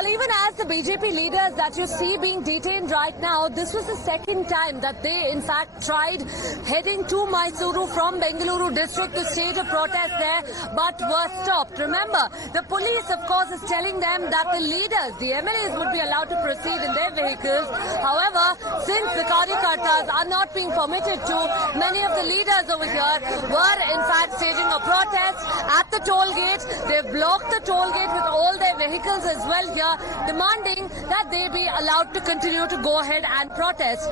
Well, even as the BJP leaders that you see being detained right now, this was the second time that they, in fact, tried heading to Mysuru from Bengaluru district to stage a protest there, but were stopped. Remember, the police, of course, is telling them that the leaders, the MLAs, would be allowed to proceed in their vehicles. However, since the Karyakartas are not being permitted to, many of the leaders over here were, in fact, staging a protest at the toll gate. They've blocked the toll gate with all their vehicles as well here, demanding that they be allowed to continue to go ahead and protest.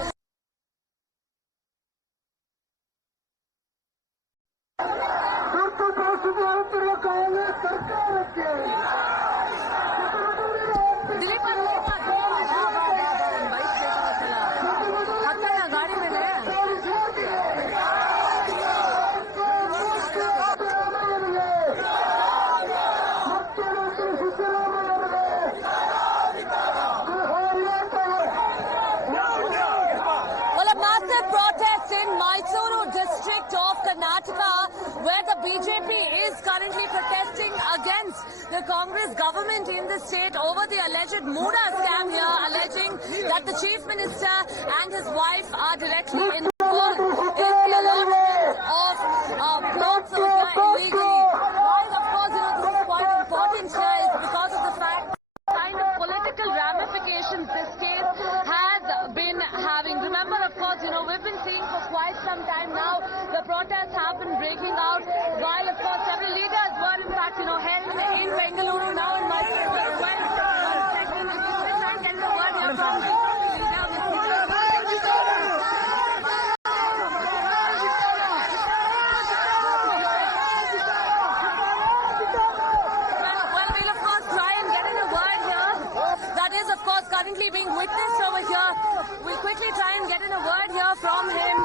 In Mysuru district of Karnataka, where the BJP is currently protesting against the Congress government in the state over the alleged Muda scam here, alleging that the Chief Minister and his wife are directly involved in the allotment of plots illegally. While, of course, this is quite important here is because of the fact kind of political ramifications this case has been having. Remember, of course, we've been seeing for quite some time now the protests have been breaking out, while, of course, several leaders were, in fact, held in Bengaluru, now in Mysuru as well. One second, let's try and get the word here from the currently being witnessed over here. We'll quickly try and get in a word here from him.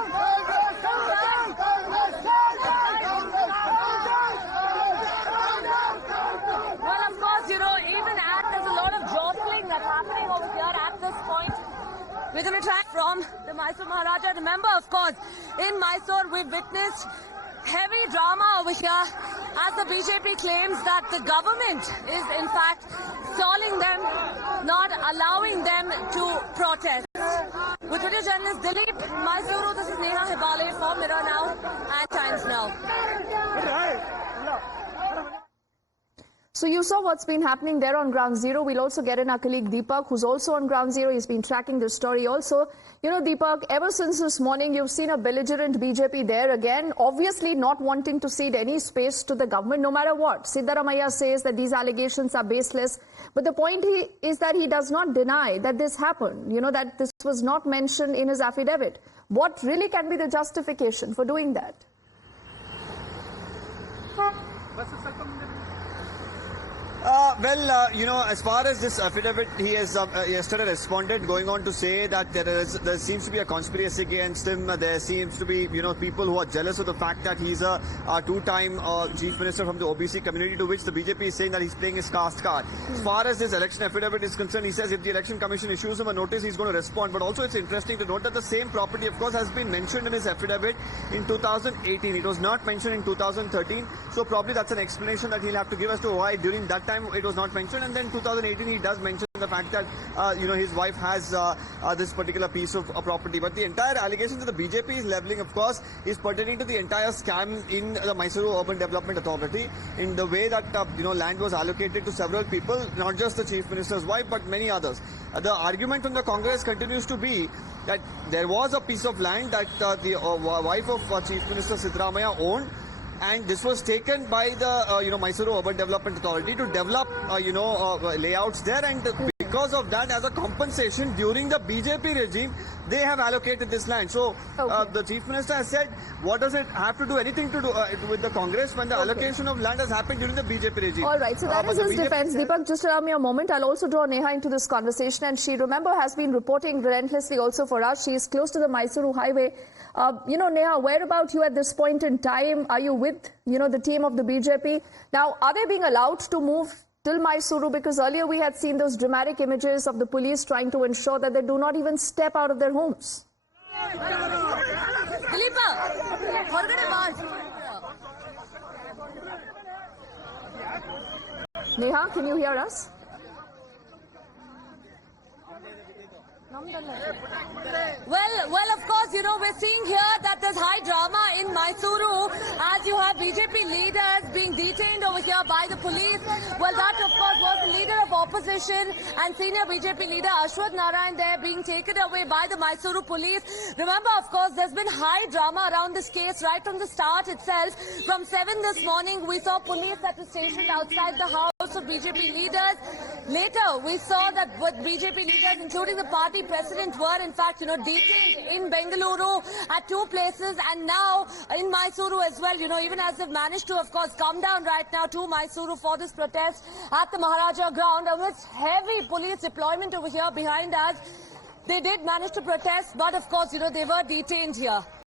Well, of course, even as there's a lot of jostling that's happening over here at this point, we're going to try from the Mysore Maharaja. Remember, of course, in Mysore, we've witnessed heavy drama over here as the BJP claims that the government is, in fact, stalling them, not allowing them to protest. With video journalist Dilip, Mysuru, this is Neha Hebale for Mirror Now and Times Now. So you saw what's been happening there on Ground Zero. We'll also get in our colleague Deepak, who's also on Ground Zero. He's been tracking the story also. Deepak, ever since this morning, you've seen a belligerent BJP there again, obviously not wanting to cede any space to the government, no matter what. Siddaramaiah says that these allegations are baseless. But the point is that he does not deny that this happened, that this was not mentioned in his affidavit. What really can be the justification for doing that? As far as this affidavit, he has yesterday responded, going on to say that there seems to be a conspiracy against him. There seems to be, people who are jealous of the fact that he's a two-time chief minister from the OBC community, to which the BJP is saying that he's playing his caste card. As far as this election affidavit is concerned, he says if the election commission issues him a notice, he's going to respond. But also it's interesting to note that the same property, of course, has been mentioned in his affidavit in 2018. It was not mentioned in 2013. So probably that's an explanation that he'll have to give as to why during that time it was not mentioned, and then 2018 he does mention the fact that his wife has this particular piece of property. But the entire allegation that the BJP is levelling, of course, is pertaining to the entire scam in the Mysuru Urban Development Authority, in the way that land was allocated to several people, not just the chief minister's wife but many others. The argument from the Congress continues to be that there was a piece of land that the wife of Chief Minister Siddaramaiah owned, and this was taken by the Mysuru Urban Development Authority to develop layouts there, and because of that, as a compensation during the BJP regime, they have allocated this land. So the Chief Minister has said, what does it have to do anything to do with the Congress when the allocation of land has happened during the BJP regime? All right, so that is his defense. Deepak, just allow me a moment. I'll also draw Neha into this conversation, and she, remember, has been reporting relentlessly also for us. She is close to the Mysuru highway. Neha, where about you at this point in time? Are you with, the team of the BJP? Now, are they being allowed to move till Mysuru? Because earlier we had seen those dramatic images of the police trying to ensure that they do not even step out of their homes. Neha, can you hear us? Well, of course, you know, we're seeing here that there's high drama in Mysuru as you have BJP leaders being detained over here by the police. Well, that, of course, was the leader of opposition and senior BJP leader Ashwath Narayan there being taken away by the Mysuru police. Remember, of course, there's been high drama around this case right from the start itself. From 7 this morning, we saw police that was stationed outside the house of BJP leaders. Later, we saw that what BJP leaders, including the party president, were in fact, you know, detained in Bengaluru at 2 places and now in Mysuru as well, you know, even as they've managed to, of course, come down right now to Mysuru for this protest at the Maharaja ground. And with heavy police deployment over here behind us, they did manage to protest, but of course, you know, they were detained here.